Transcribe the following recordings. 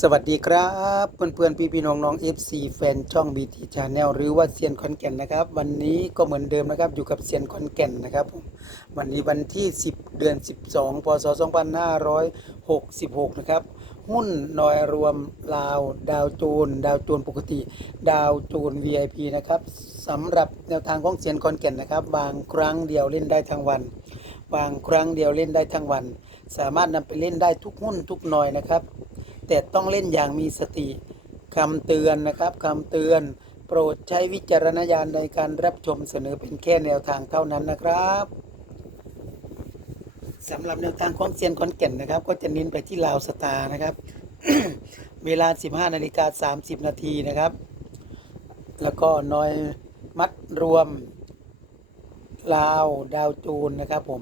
สวัสดีครับเพื่อนเพื่อนพี่พี่น้องน้อง FC แฟนช่อง BT Channel หรือว่าเซียนคอนแก่นนะครับ วันนี้ก็เหมือนเดิมนะครับอยู่กับเซียนคอนแก่นนะครับวันนี้วันที่ 10 เดือน 12พศ2566 นะครับ หุ้นหน่อยรวมลาว ดาวโจน ดาวโจนปกติ ดาวโจน VIP นะครับสำหรับแนวทางของเซียนคอนแก่นนะครับบางครั้งเดียวเล่นได้ทั้งวันบางครั้งเดียวเล่นได้ทั้งวัน สามารถนำไปเล่นได้ทุกหุ้นทุกหน่อยนะครับ แต่ต้องเล่นอย่างมีสติคำเตือนนะครับคำเตือน โปรดใช้วิจารณญาณในการรับชมเสนอเป็นแค่แนวทางเท่านั้นนะครับสำหรับแนวทางของเซียนคอนแก่นนะครับ ก็จะเน้นไปที่ลาวสตาร์นะครับ เวลา 15นาฬิกา30 นาทีนะครับ แล้วก็นอยมัดรวมลาวดาวจูนนะครับผม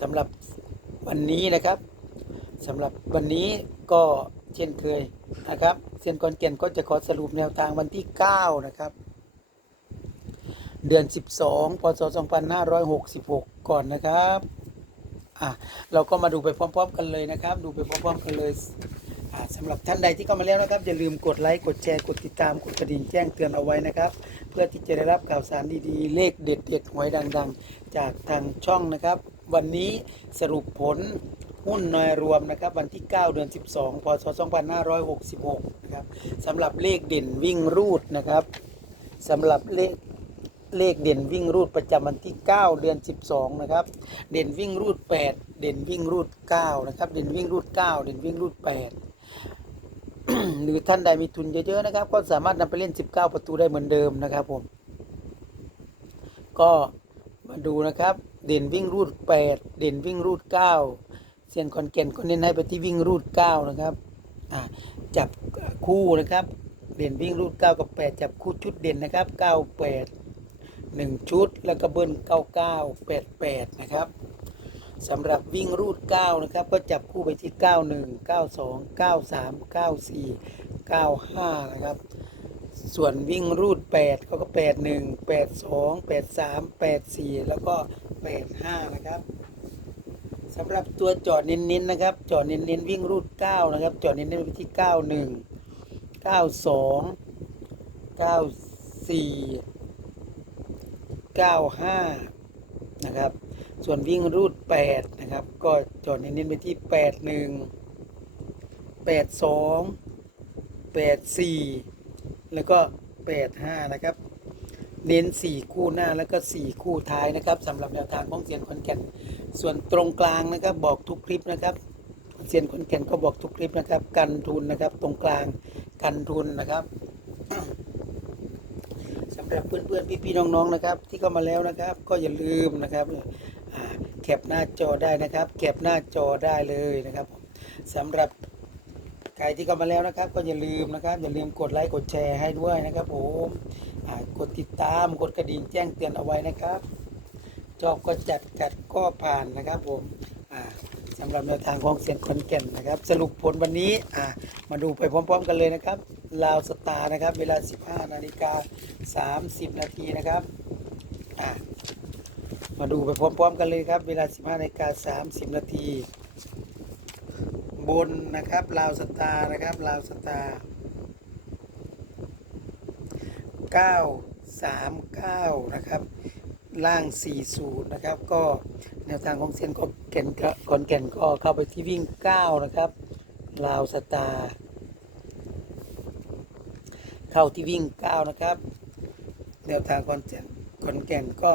สำหรับวันนี้นะครับ สำหรับวันนี้ก็เช่นเคยนะครับเซียนคอนเก่นก็จะขอสรุปแนวทางวันที่ 9 นะครับ เดือน 12พศ2566 ก่อนนะครับอะเราก็มาดูไปพร้อม ๆ กันเลยนะครับ ดูไปพร้อม ๆ กันเลยสำหรับท่านใดที่เข้ามาแล้วนะครับ อย่าลืมกดไลค์กดแชร์กดติดตามกดกระดิ่งแจ้งเตือนเอาไว้นะครับ เพื่อที่จะได้รับข่าวสารดีๆ เลขเด็ดๆหวยดัง ๆ จากทางช่องนะครับ วันนี้สรุปผล หุ้นนอยรวมนะครับ วันที่ 9 เดือน 12 พศ 2566 นะครับสำหรับเลขเด่นวิ่งรูดนะครับสำหรับเลขเลขเด่นวิ่งรูดประจำวันที่ 9 เดือน 12 นะครับ เด่นวิ่งรูด 8 เด่นวิ่งรูด 9 นะครับ เด่นวิ่งรูด 9 เด่นวิ่งรูด 8 หรือท่านใดมีทุนเยอะๆนะครับ ก็สามารถนำไปเล่น 19 ประตูได้เหมือนเดิมนะครับผม ก็มาดูนะครับ เด่นวิ่งรูด 8 เด่นวิ่งรูด 9 เส้นขอนแก่นก็เน้นให้ไปที่วิ่งรูดเก้านะครับจับคู่นะครับ เด่นวิ่งรูดเก้ากับแปดจับคู่ชุดเด่นนะครับเก้าแปดหนึ่งชุดแล้วก็เบิ้ลเก้าเก้าแปดแปดนะครับสำหรับวิ่งรูดเก้านะครับ ก็จับคู่ไปที่เก้าหนึ่งเก้าสองเก้าสามเก้าสี่เก้าห้านะครับส่วนวิ่งรูดแปดเขาก็แปดหนึ่งแปดสองแปดสามแปดสี่แล้วก็แปดห้านะครับ สำหรับตัวจอดเน้นๆนะครับ จอดเน้นๆวิ่งรูด9นะครับ จอดเน้นๆไปที่91 92 94 95นะครับ ส่วนวิ่งรูด8นะครับ ก็จอดเน้นๆไปที่81 82 84แล้วก็85นะครับ เน้น 4 คู่หน้าแล้วก็ 4 คู่ท้ายนะครับสำหรับแนวทางของเซียนคอนแก่น ส่วนตรงกลางนะครับบอกทุกคลิปนะครับเซียนคอนแก่นก็บอกทุกคลิปนะครับ กันทุนนะครับ ตรงกลางกันทุนนะครับสำหรับเพื่อนๆพี่ๆน้องๆนะครับ ที่เข้ามาแล้วนะครับ ก็อย่าลืมนะครับแคปหน้าจอได้นะครับแคปหน้าจอได้เลยนะครับสำหรับใครที่เข้ามาแล้วนะครับ ก็อย่าลืมนะครับ อย่าลืมกดไลค์กดแชร์ให้ด้วยนะครับผม กดติดตามกดกระดิ่งแจ้งเตือนเอาไว้นะครับจอบก็จัดกัดก็ผ่านนะครับผมสำหรับแนวทางของเสียนคอนแก่นนะครับ สรุปผลวันนี้มาดูไปพร้อม ๆ กันเลยนะครับลาวสตาร์นะครับ เวลา 15นาฬิกา30 นาทีนะครับมาดูไปพร้อม ๆ กันเลยครับ เวลา 15นาฬิกา30 นาทีบนนะครับลาวสตาร์นะครับลาวสตาร์ 939 นะครับ ล่าง 40 นะครับ ก็แนวทางของเซียนก็แก่นก็คอนแก่นก็เข้าไปที่วิ่ง 9 นะครับลาวสตาร์เข้าที่วิ่ง 9 นะครับ แนวทางคอนแก่นคอนแก่นก็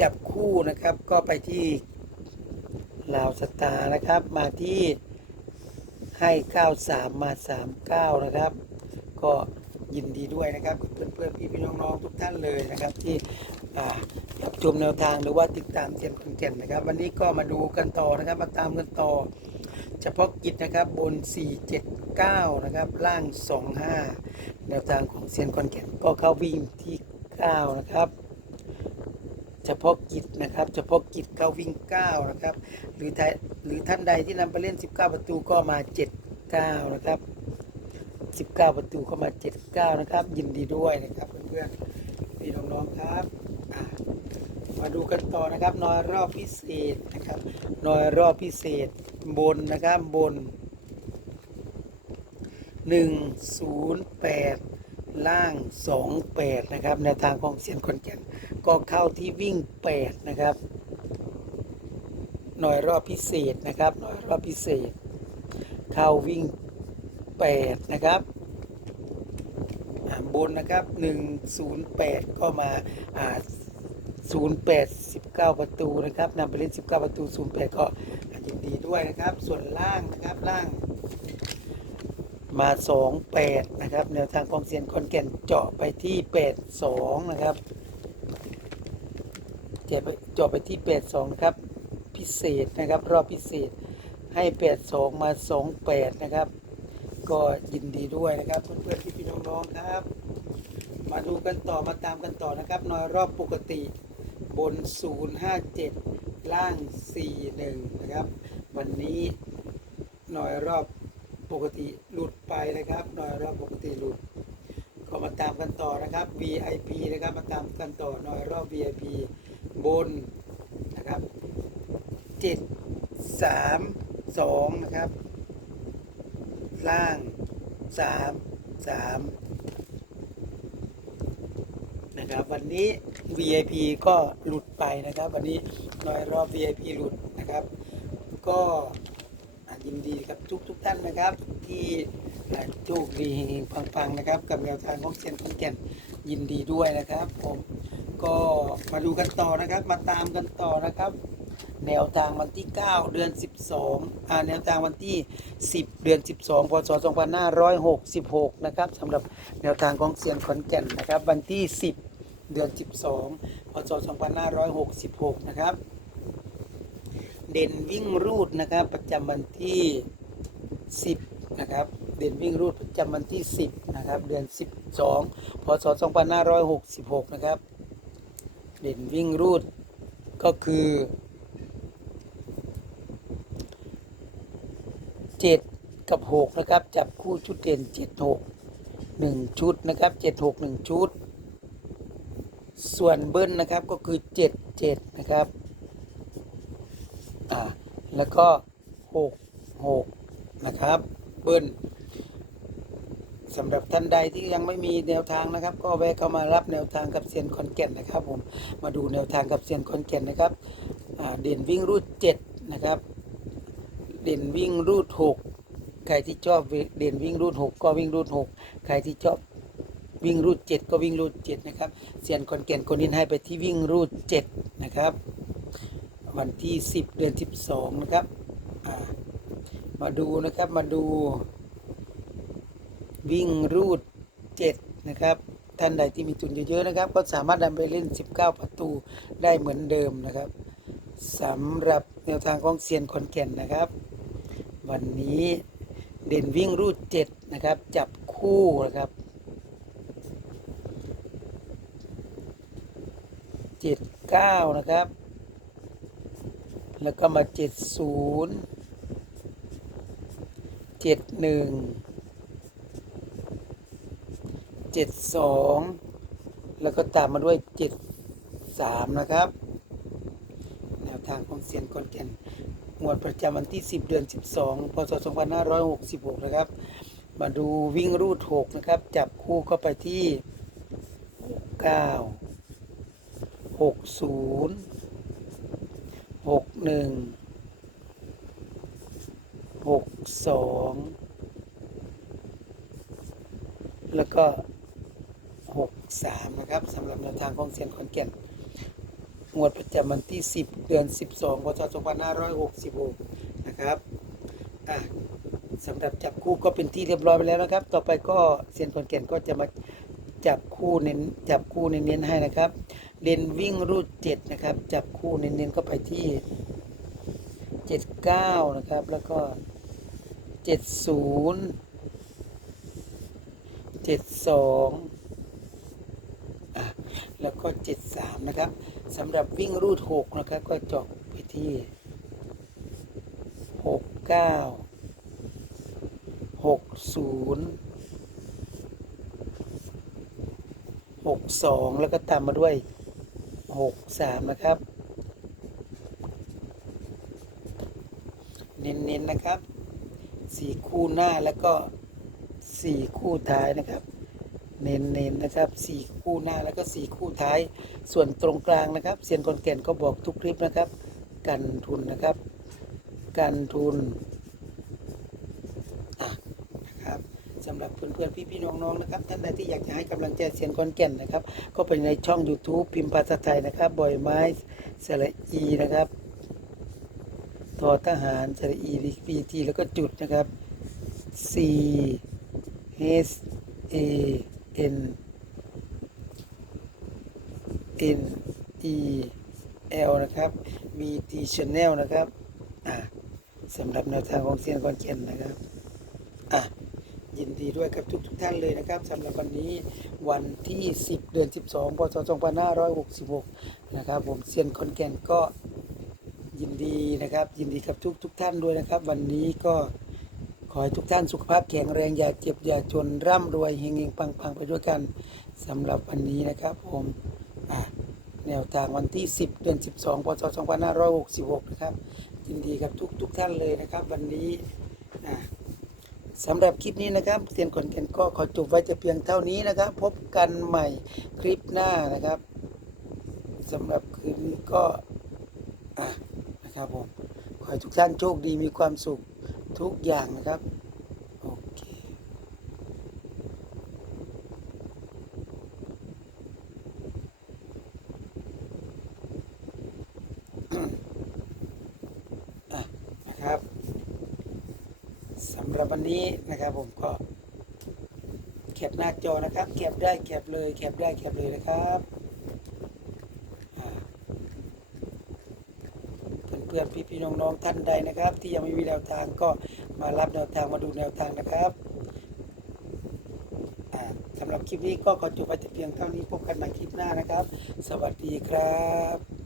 จับคู่นะครับก็ไปที่ลาวสตาร์นะครับ มาที่ให้ 93 มา 39 นะครับ ก็ ยินดีด้วยนะครับเพื่อนๆพี่พี่น้องๆทุกท่านเลยนะครับ ที่รับชมแนวทางหรือว่าติดตามเซียนคอนแก่นนะครับ วันนี้ก็มาดูกันต่อนะครับ มาตามกันต่อ เฉพาะกิจนะครับบน 479 นะครับ ล่าง 25 แนวทางของเซียนคอนแก่นก็เข้าวิ่งที่ 9 นะครับเฉพาะกิจนะครับ เฉพาะกิจเข้าวิ่ง 9 นะครับ หรือหรือท่านใดที่นำไปเล่น 19 ประตูก็มา 79 นะครับ 19 ประตูก็มา 79 นะครับ ยินดีด้วยนะครับเพื่อนๆพี่น้องๆครับมาดูกันต่อนะครับนอยรอบพิเศษนะครับนอยรอบพิเศษบนนะครับบนหนึ่งศูนย์แปดล่างสองแปดนะครับแนทางของเซียนขอนแก่นก็เข้าที่วิ่งแปดนะครับหน่อยรอบพิเศษนะครับหน่อยรอบพิเศษ เข้าวิ่ง แปดนะครับบนนะครับหนึ่งศูนย์แปดก็มาอ่าศูนย์แปดสิบเก้าประตูนะครับนำไปเล่นสิบเก้าประตูศูนย์แปดก็ยินดีด้วยนะครับ ส่วนล่างนะครับล่าง มาสองแปดนะครับ แนวทางของเซียนคอนแก่นเจาะไปที่แปดสองนะครับเจาะไปที่แปดสองนะครับ พิเศษนะครับ รอบพิเศษให้แปดสองมาสองแปดนะครับ ก็ยินดีด้วยนะครับเพื่อนๆพี่ๆน้องๆครับ มาดูกันต่อมาตามกันต่อนะครับนอยรอบปกติบน 057 ล่าง 41 นะครับ วันนี้หน่อยรอบปกติหลุดไปนะครับหน่อยรอบปกติหลุด ก็มาตามกันต่อนะครับ VIP นะครับมาตามกันต่อหน่อยรอบ VIP บนนะครับ 7 3 2 นะครับ ล่าง3 3นะครับวันนี้ VIP ก็หลุดไปนะครับ วันนี้น้อยรอบ VIP หลุดนะครับ ก็ยินดีกับทุกทุกท่านนะครับ ที่โชคดีเฮงๆปังๆนะครับ กับแนวทางของเซียนขอนแก่นยินดีด้วยนะครับ ผมก็มาดูกันต่อนะครับ มาตามกันต่อนะครับ แนวทางวันที่ 9 เดือน 12อ่าแนวทางวันที่ 10 เดือน 12พศ2566 นะครับสำหรับแนวทางของเซียนขอนแก่นนะครับ วันที่ 10 เดือน 12พศ2566 นะครับ เด่นวิ่งรูดนะครับ ประจำวันที่ 10 นะครับ เด่นวิ่งรูดประจำวันที่ 10 นะครับ เดือน 12พศ2566 นะครับ เด่นวิ่งรูดก็คือ เจ็ดกับหกนะครับ จับคู่ชุดเด่นเจ็ดหกหนึ่งชุดนะครับเจ็ดหกหนึ่งชุด ส่วนเบิ้ลนะครับก็คือเจ็ดเจ็ดนะครับอ่าแล้วก็หกหกนะครับ เบิ้ลสำหรับท่านใดที่ยังไม่มีแนวทางนะครับ ก็แวะเข้ามารับแนวทางกับเซียนคอนแก่นนะครับ ผมมาดูแนวทางกับเซียนคอนแก่นนะครับเด่นวิ่งรูดเจ็ดนะครับ เด่นวิ่งรูดหกใครที่ชอบเด่นวิ่งรูดหกก็วิ่งรูดหกใครที่ชอบวิ่งรูดเจ็ดก็วิ่งรูดเจ็ดนะครับเซียนคอนแก่นคนนี้ให้ไปที่วิ่งรูดเจ็ดนะครับ วันที่สิบเดือนสิบสองนะครับมาดูนะครับมาดู วิ่งรูดเจ็ดนะครับท่านใดที่มีทุนเยอะๆนะครับ ก็สามารถนำไปเล่น 19 ประตูได้เหมือนเดิมนะครับสำหรับแนวทางของเซียนคอนแก่นนะครับ วันนี้เด่นวิ่งรูดเจ็ดนะครับ จับคู่นะครับเจ็ดเก้านะครับ แล้วก็มาเจ็ดศูนย์เจ็ดหนึ่งเจ็ดสองแล้วก็ตามมาด้วยเจ็ดสามนะครับ แนวทางของเซียนคอนแก่น งวดประจำวันที่ 10 เดือน 12 พศ 2566 นะครับ มาดูวิ่งรูด 6 นะครับ จับคู่เข้าไปที่ 9 60 61 62 แล้วก็ 63 นะครับสำหรับแนวทางของเซียนขอนแก่น งวดประจำวันที่ 10 เดือน 12พศ2566 นะครับอะสำหรับจับคู่ก็เป็นที่เรียบร้อยไปแล้วนะครับ ต่อไปก็เซียนคอนแก่นก็จะมาจับคู่เน้นจับคู่เน้นๆให้นะครับเด่นวิ่งรูด7นะครับ จับคู่เน้นๆก็ไปที่ 79 นะครับ แล้วก็ 70 72อะ แล้วก็ 73 นะครับสำหรับวิ่งรูด 6 นะครับ ก็เจาะไปที่ 69 60 62 แล้วก็ตามมาด้วย 63 นะครับ เน้นๆนะครับสี่คู่หน้าแล้วก็สี่คู่ท้ายนะครับ เน้นๆนนะครับสี่คู่หน้าแล้วก็สี่คู่ท้าย ส่วนตรงกลางนะครับเซียนคอนแก่นก็บอกทุกคลิปนะครับ กันทุนนะครับ กันทุนะนะครับสำหรับเพื่อนๆพี่ๆน้องๆนะครับ ท่านใดที่อยากจะให้กำลังใจเซียนคอนแก่นนะครับ ก็ไปในช่อง YouTube พิมพ์ภาษาไทยนะครับบ่อยไม้สระอีนะครับทอทหารสระอีพีทีแล้วก็จุดนะครับ C H A N N E L นะครับ V T Channel นะครับ อ่าสำหรับแนวทางของเซียนคอนเกนนะครับ อะ ยินดีด้วยกับทุกทุกท่านเลยนะครับสำหรับวันนี้วันที่ 10 เดือน 12พศ2566 นะครับ ผมเซียนคอนแกนก็ยินดีนะครับ ยินดีกับทุกทุกท่านด้วยนะครับ วันนี้ก็ ขอให้ทุกท่านสุขภาพแข็งแรงอย่าเจ็บอย่าจนร่ำรวยเฮงๆปังๆ ไปด้วยกันสำหรับวันนี้นะครับผมอะแนวทางวันที่ 10 เดือน 12 พศ 2566 นะครับยินดีกับทุกทุกท่านเลยนะครับ วันนี้อะสำหรับคลิปนี้นะครับเซียนขอนแก่นก็ขอจบไว้จะเพียงเท่านี้นะครับ พบกันใหม่คลิปหน้านะครับสำหรับคืนนี้ก็อะนะครับผมขอให้ทุกท่านโชคดีมีความสุข ทุกอย่างนะครับ โอเคนะครับสำหรับวันนี้นะครับผมก็แคปหน้าจอนะครับแคปได้แคปเลยแคปได้แคปเลยนะครับอ่า เพื่อนๆพี่ๆน้องๆท่านใดนะครับ ที่ยังไม่มีแนวทางก็มารับแนวทางมาดูแนวทางนะครับสำหรับคลิปนี้ก็ขอจบไปแต่เพียงเท่านี้พบกันใหม่คลิปหน้านะครับ สวัสดีครับ